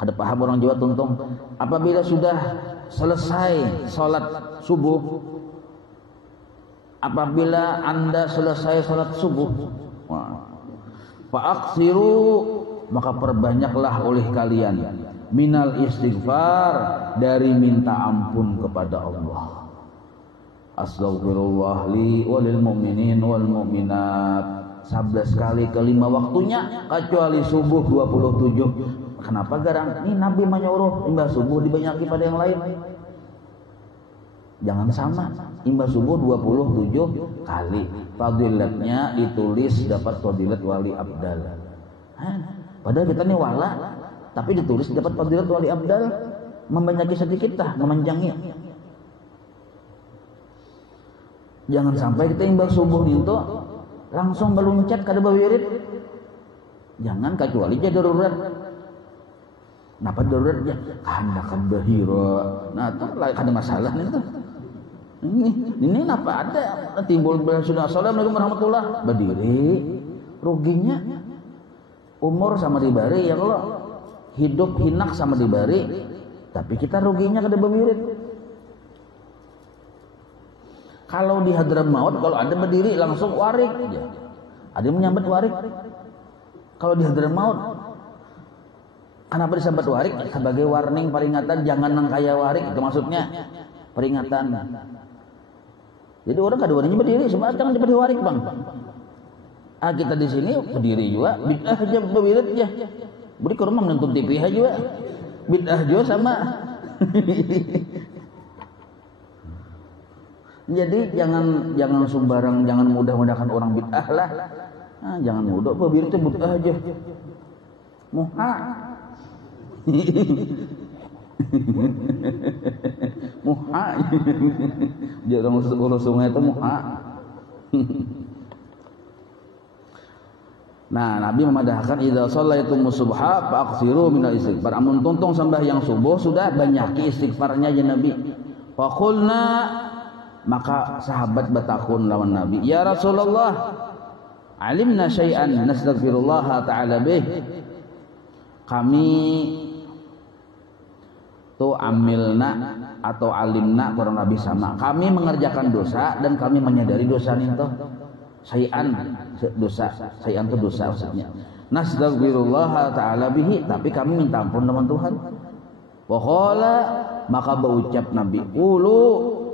ada paham orang Jawa tuntung, apabila sudah selesai salat subuh, apabila Anda selesai salat subuh, fa'aksiru, maka perbanyaklah oleh kalian minal istighfar, dari minta ampun kepada Allah. Astaghfirullah li walil mu'minin wal mu'minat 11 kali ke 5 waktunya, kecuali subuh 27. Kenapa garang? Ini Nabi menyuruh imbah subuh dibanyaki pada yang lain. Jangan sama, imbah subuh 27 kali. Fadilatnya ditulis dapat fadilat wali abdal. Padahal kita ini wala, tapi ditulis dapat fadilat wali abdal. Membanyaki sedikit tah, memanjangi. Jangan sampai kita imbah subuh itu langsung meluncat kada bawirid. Jangan, kecuali dia darurat. Napa daruratnya? Karena kan bahira. Nah, itu ada masalah itu. Ini napa ada timbul sudah. Assalamualaikum warahmatullah. Berdiri, ruginya umur sama dibari ya Allah. Hidup hinak sama dibari, tapi kita ruginya kada bawirid. Kalau di Hadramaut, kalau ada berdiri langsung warik, ya. Ada yang menyambat warik. Kalau di Hadramaut, kenapa disambut warik? Sebagai warning, peringatan, jangan nangkaya warik, itu maksudnya peringatan. Jadi orang kada warningnya berdiri, semua jangan seperti warik bang. Kita di sini berdiri juga bid'ah aja bewirid aja. Beri ke rumah menonton TV aja juga. Bid'ah juga sama. Jadi jangan sembarang, jangan mudah-mudahkan orang bid'ah lah. Jangan mudah bewirid itu bid'ah aja. Muha. Muha. Jarang sekolah sungai itu muha. Nah, Nabi memadahkan idza shallaitumus subha faqsiru minal istighfar. Amun tuntung sembahyang subuh sudah banyaki istighfarnya aja Nabi. Faqulna, maka sahabat bertakun lawan Nabi, ya Rasulullah, alimna syai'an nastaghfirullah ta'ala bih. Kami tu amilna atau alimna kurang lebih sama. Kami mengerjakan dosa dan kami menyadari dosa itu. Syai'an dosa, syai'an itu dosa maksudnya. Nastaghfirullah ta'ala bihi, tapi kami minta ampun dengan Tuhan. Wa qala, maka berucap Nabi,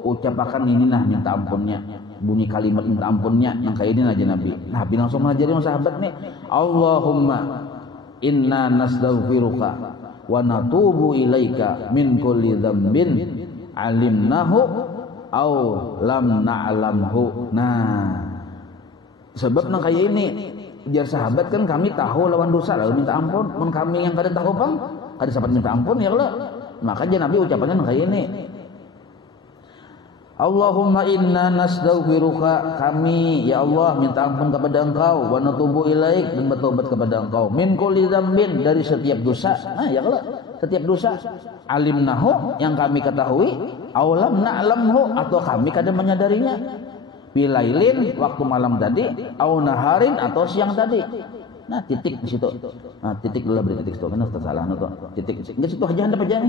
ucapakan ini nah minta ampunnya. Bunyi kalimat minta ampunnya yang kayak ini aja Nabi. Nabi langsung ngajarin sahabat nih, Allahumma inna nastaghfiruka wa natubu ilaika min kulli dzambin alimnahu au lam na'lamhu. Nah, sebab nang kayak ini jar sahabat kan kami tahu lawan dosa lalu minta ampun. Mun kami yang kada tahu bang, kada sahabat minta ampun ya Allah. Maka aja Nabi ucapannya nang kayak ini. Allahumma inna nastaghfiruka, kami ya Allah minta ampun kepada Engkau, wa natubu ilaik, dan bertobat kepada Engkau, min kulli dzambin, dari setiap dosa. Nah ya Allah, setiap dosa alimnahu yang kami ketahui, aw lam na'lamhu atau kami kada menyadarinya. Bilailin waktu malam tadi, au naharin atau siang tadi. Nah titik di situ. Nah titik dulu beri titik itu. Mana salah itu. Titik. Enggak situ aja dapat aja.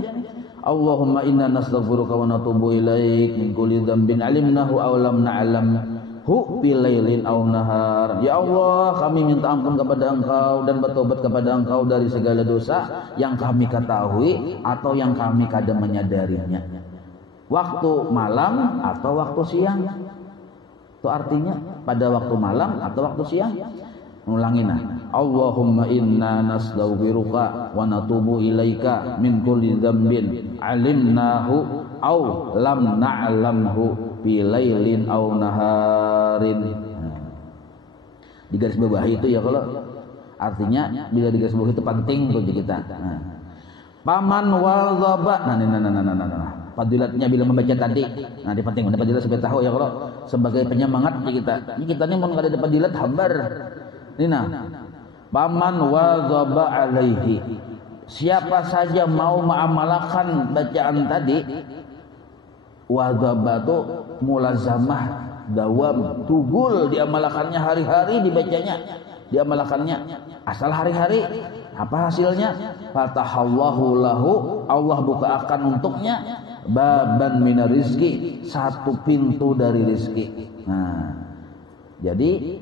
Allahumma inna nastaghfiruka wa natubu ilaik min kulli dzambin alimnahu aw lam na'lamhu bilailin aw nahar. Ya Allah, kami minta ampun kepada Engkau dan bertobat kepada Engkau dari segala dosa yang kami ketahui atau yang kami kada menyadarinya. Waktu malam atau waktu siang. Itu artinya pada waktu malam atau waktu siang. Ulangin nah. Allahumma inna nastaghfiruka wa natubu ilaika min kulli dzambin alimnahu aw lam na'lamhu bi lailin aw naharin. Di garis bawah itu ya kalau artinya bila di garis bawah itu penting untuk kita. Paman wal dhaba. Nah. Fadilatnya bila membaca tadi. Nah, ini penting fadilat supaya tahu ya kalau sebagai penyemangat kita. Ini kita ini mun kada ada fadilat hambar. Ini nah. Paman wa dhaba alaihi. Siapa saja mau mengamalkan bacaan tadi, wa dhaba itu mulazamah, dawam, tugul diamalkannya hari-hari dibacanya, diamalkannya asal hari-hari. Apa hasilnya? Fatahallahu lahu, Allah buka akan untuknya baban minar rizki, satu pintu dari rizki. Nah, jadi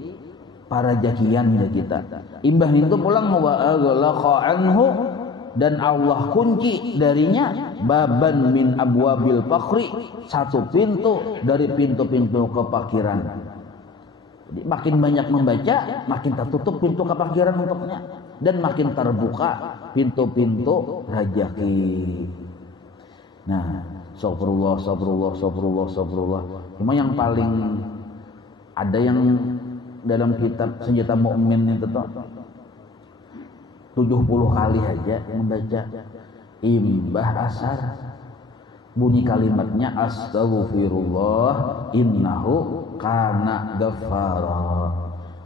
para jakian kita imbah itu pulang wa aghlaqa anhu, dan Allah kunci darinya baban min abwabil fakhri, satu pintu dari pintu-pintu kefakiran. Jadi makin banyak membaca, makin tertutup pintu kefakiran untuknya dan makin terbuka pintu-pintu rezeki. Nah, astagfirullah. Cuma yang paling ada yang dalam kitab senjata mukmin itu tuh 70 kali aja membaca imbah asar. Bunyi kalimatnya astaghfirullah innahu kana ghaffara.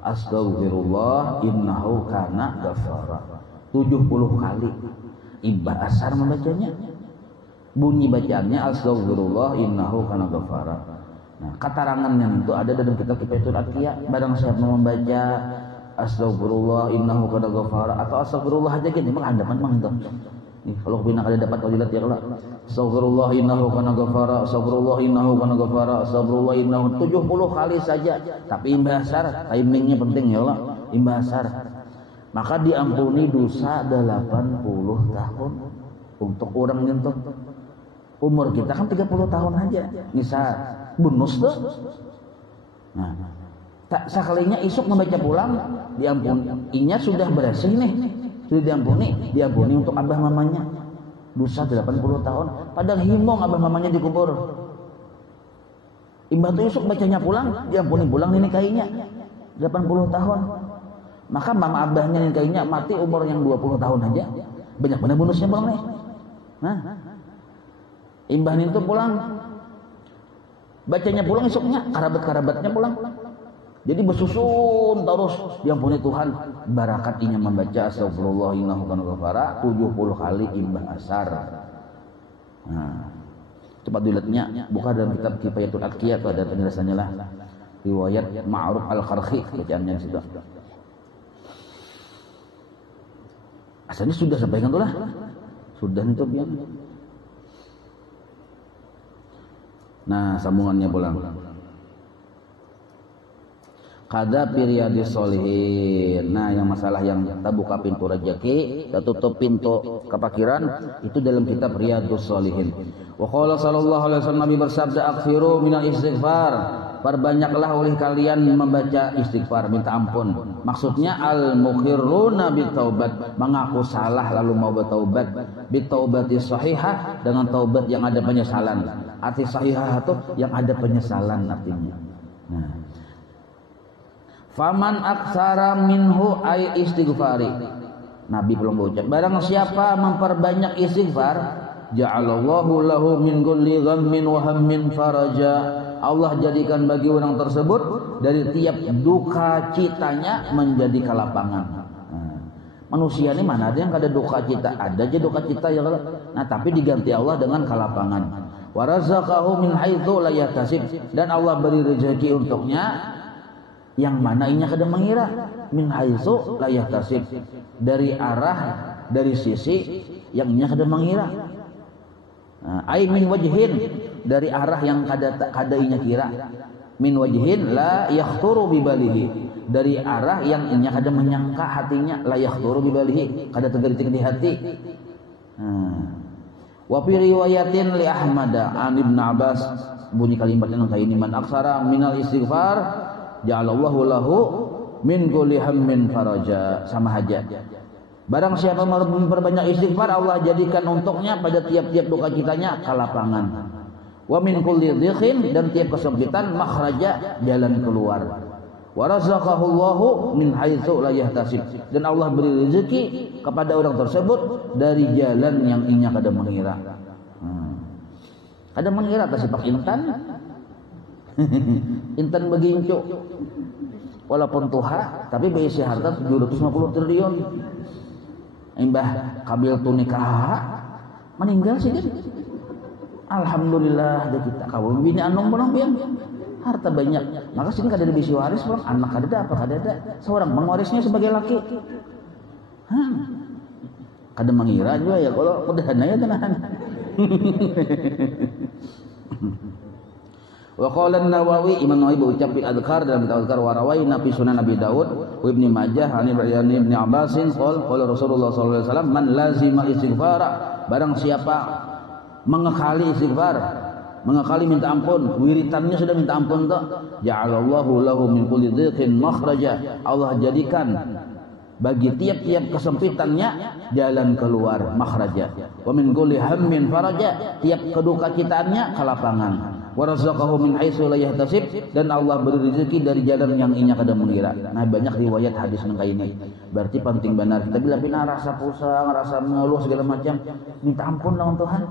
Astaghfirullah innahu kana ghaffara. 70 kali imbah asar membacanya. Bunyi bacaannya astaghfirullah innahu kana ghaffara. Nah, keterangannya itu ada dalam kitab Kifayatul Atqiya. Barang siapa membaca astaghfirullah innahu kana ghaffara atau astaghfirullah aja gitu, memang ada memang itu. Nih, kalau bina kada dapat fadilat ya Allah. Astaghfirullah innahu kana ghaffara, astaghfirullah innahu kana ghaffara, astaghfirullah innahu 70 kali saja. Tapi imbah asar, timingnya penting ya Allah. Imbah asar. Maka diampuni dosa 80 tahun untuk orang nyentuh. Umur kita kan 30 tahun aja. Misal bonus tuh. Nah, Tak sekalinya isuk membaca pulang, diampuni. Inya sudah bersih nih, sudah diampuni untuk abah mamanya. Dosa 80 tahun, padahal himbong abah mamanya dikubur. Imbah tuh isuk bacanya pulang, diampuni pulang ini kayaknya 80 tahun. Maka mama abahnya ini kayaknya mati umur yang 20 tahun aja. Banyak benar bonusnya bang nih. Nah, imbah itu pulang, bacanya pulang isuknya, karabat-karabatnya pulang. Jadi bersusun terus diampuni Tuhan barakatinya membaca astagfirullah innahu kana ghafara 70 kali imbah asar. Nah, cepat dilihatnya buka dalam kitab Kifayatul Atqiyah ada penjelasannya lah. Riwayat Ma'ruf Al-Qarhi bacaannya sudah. Asalnya sudah sampaikan tuh lah. Sudah itu biar. Nah, sambungannya pulang. Kada Riyadhis Shalihin. Nah, yang masalah yang buka pintu rezeki, tutup pintu kepakiran itu dalam kitab Riyadhus Shalihin. Wa qala sallallahu alaihi wasallam Nabi bersabda aksiru minal istighfar. Perbanyaklah oleh kalian membaca istighfar, minta ampun. Maksudnya al-mukhirruna bitaubat, mengaku salah lalu mau bertaubat. Bitaubati sahihah, dengan taubat yang ada penyesalan. Arti sahihah itu yang ada penyesalan artinya. Nah, faman aksara minhu ay istighfari. Nabi belum berucap. Barang siapa memperbanyak istighfar, ja'alallahu lahu min kulli ghammin wa hammin faraja. Allah jadikan bagi orang tersebut dari tiap duka citanya menjadi kelapangan. Manusia ini mana ada yang ada duka cita? Ada aja duka cita ya. Nah, tapi diganti Allah dengan kelapangan. Wa razaqahu min haitsu la yahtasib, dan Allah beri rezeki untuknya yang mana inya kada mengira, min haitsu la yahtasib, dari arah, dari sisi yang inya kada mengira. Ai min wajhin, dari arah yang kada inya kira. Min wajhin la yakhturu bibalihi, dari arah yang inya kada menyangka hatinya, la yakhturu bibalihi, kada tergelitik di hati. Wa fi riwayatin li Ahmad an Ibnu Abbas, bunyi kalimatnya kayak ini, man aksara minal istighfar ja'alallahu lahu min kulli hammin faraja, sama hajat. Barang siapa memperbanyak istighfar, Allah jadikan untuknya pada tiap-tiap duka citanya kelapangan. Wa min kulli dhiqin, dan tiap kesempitan makhraja, jalan keluar. Wa razaqahu Allahu min haitsu la yahtasib, dan Allah beri rezeki kepada orang tersebut dari jalan yang inya kada mengira. Kada mengira ta sipak intan. Intan begincu. Walaupun tuha, tapi berisi harta 750 triliun. Imbah kabil tunikah meninggal sih dia. Alhamdulillah dia kita kawin bini anong menang biang harta banyak. Maka sini kada ada bisi waris bang, anak kada ada apa kada ada. Seorang mengwarisnya sebagai laki. Kada mengira juga ya kalau pedana ya tenahan. Wa qala an-Nawawi, Imam Nawawi berucap fil Adhkar dalam kitab Adhkar, wa rawaina fi Sunan Abi Daud wa Ibnu Majah an Ibnu Abbas qala Rasulullah sallallahu alaihi wasallam man lazima istighfara, barang siapa mengekali istighfar, mengekali minta ampun, wiritannya sudah minta ampun tuh, ja'alallahu lahu min kulli dhiqin makhraja, Allah jadikan bagi tiap-tiap kesempitannya jalan keluar, makhraja. Wa min kulli hammin faraja, tiap kedukacitaannya kelapangan. Wa razaqahu min haitsu la yahtasib, dan Allah beri rezeki dari jalan yang inya kada mengira. Nah, banyak riwayat hadis nang kayak ini. Berarti penting benar kita bila pina rasa pusing, rasa mengeluh segala macam, minta ampun lawan Tuhan.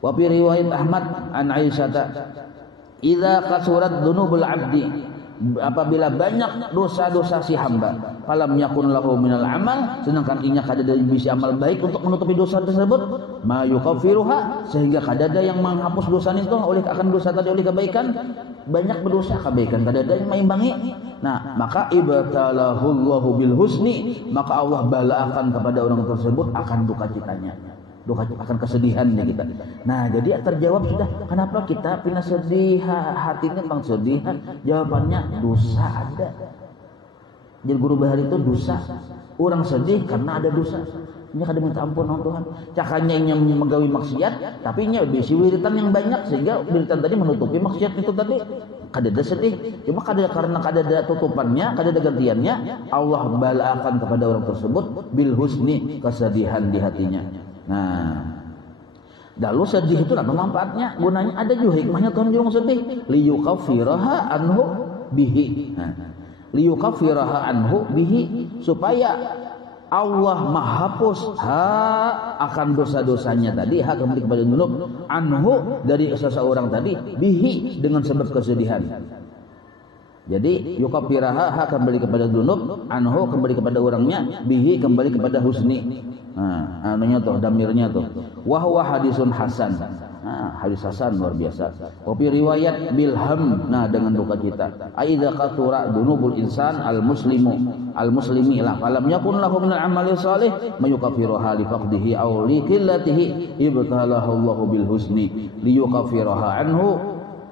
Wa fi riwayat Ahmad an Aisyah, idza kasurat dzunubul abdi, apabila banyak dosa-dosa si hamba, falam yakun lahu minal amal, sedangkan inya kada ada bisi amal baik untuk menutupi dosa tersebut, ma yukaffiruha, sehingga kada ada yang menghapus dosa itu oleh akan dosa tadi oleh kebaikan, banyak berdosa kebaikan kada ada yang mengimbangi. Nah, maka ibtalahu Allahu bil husni, maka Allah balaakan kepada orang tersebut akan duka citanya, duka akan kesedihannya kita. Nah, jadi terjawab sudah kenapa kita pina sedih, hati ini tentang sedih. Jawabannya dosa ada. Jadi guru bahari itu dosa. Orang sedih karena ada dosa. Nya kada minta ampun on Tuhan. Cakanya nya menggawi maksiat, tapi nya bisi wiritan yang banyak sehingga wiritan tadi menutupi maksiat itu tadi. Kada ada sedih. Cuma karena kada ada tutupannya, kada ada gantiannya, Allah balakan kepada orang tersebut bil husni, kesedihan di hatinya. Nah, lalu sedih itu apa manfaatnya? Gunanya ada juga hikmahnya Tuhan juga sedih. Liyukaffiraha anhu bihi. Nah, liyukaffiraha anhu bihi, supaya Allah menghapus akan dosa-dosanya tadi, kembali kepada dzunub anhu dari seseorang tadi, bihi dengan sebab kesedihan. Jadi yukaffiraha kembali kepada dzunub, anhu kembali kepada orangnya, bihi kembali kepada husni. Nah, anunya tuh damirnya tuh. Wa huwa hadisun hasan. Nah, hadis hasan luar biasa. Wa fi riwayat bilham, nah dengan duka cita. Aidza qatura dunubul insan al muslimi la falam yakun lahu min al amali salih mayukaffiruha li faqdihi aw li qillatihi ibtalahu Allahu bil husni liyukaffiruha anhu.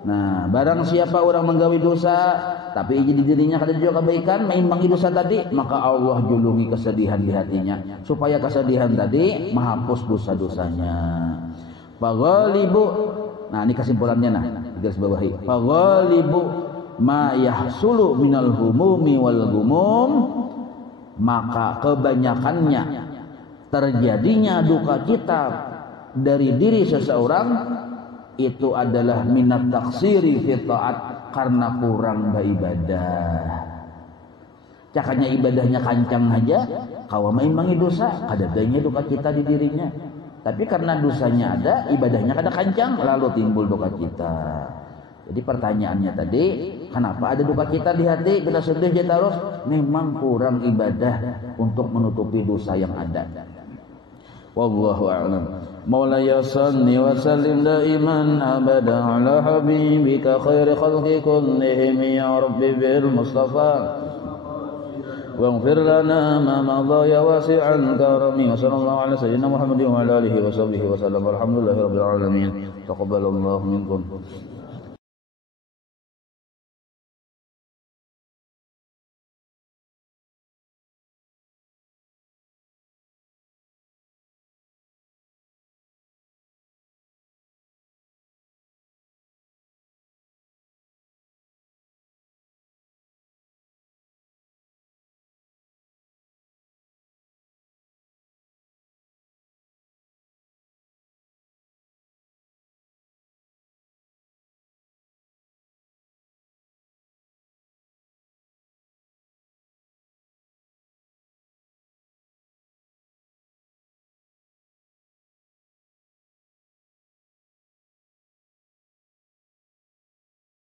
Nah, barang siapa orang menggawi dosa tapi jadi dirinya kada juga kebaikan, meimbangi dosa tadi, maka Allah julungi kesedihan di hatinya supaya kesedihan tadi menghapus dosa-dosanya. Faghalibu, nah ini kesimpulannya, nah garis bawahi. Faghalibu ma yahsulu minal humumi wal gumum, maka kebanyakannya terjadinya duka cita dari diri seseorang itu adalah minat taksiri fi taat, karena kurang beribadah. Cakanya ibadahnya kancang aja, kawa maimbangi dosa, kada adanya duka cita di dirinya. Tapi karena dosanya ada, ibadahnya kada kancang, lalu timbul duka cita. Jadi pertanyaannya tadi, kenapa ada duka cita di hati? Kita sedih dia terus, memang kurang ibadah untuk menutupi dosa yang ada. Wallahu a'lam. Maulaya salli wa sallim daiman abada ala habibika khairi khalqi kullihim ya rabbi bil mustafa waghfir lana ma madha ya wasi'an karami. Sallallahu alaihi wasallam Muhammadin wa ala alihi wa sahbihi wa sallam. Alhamdulillahirabbil alamin. Taqabbalallahu minkum.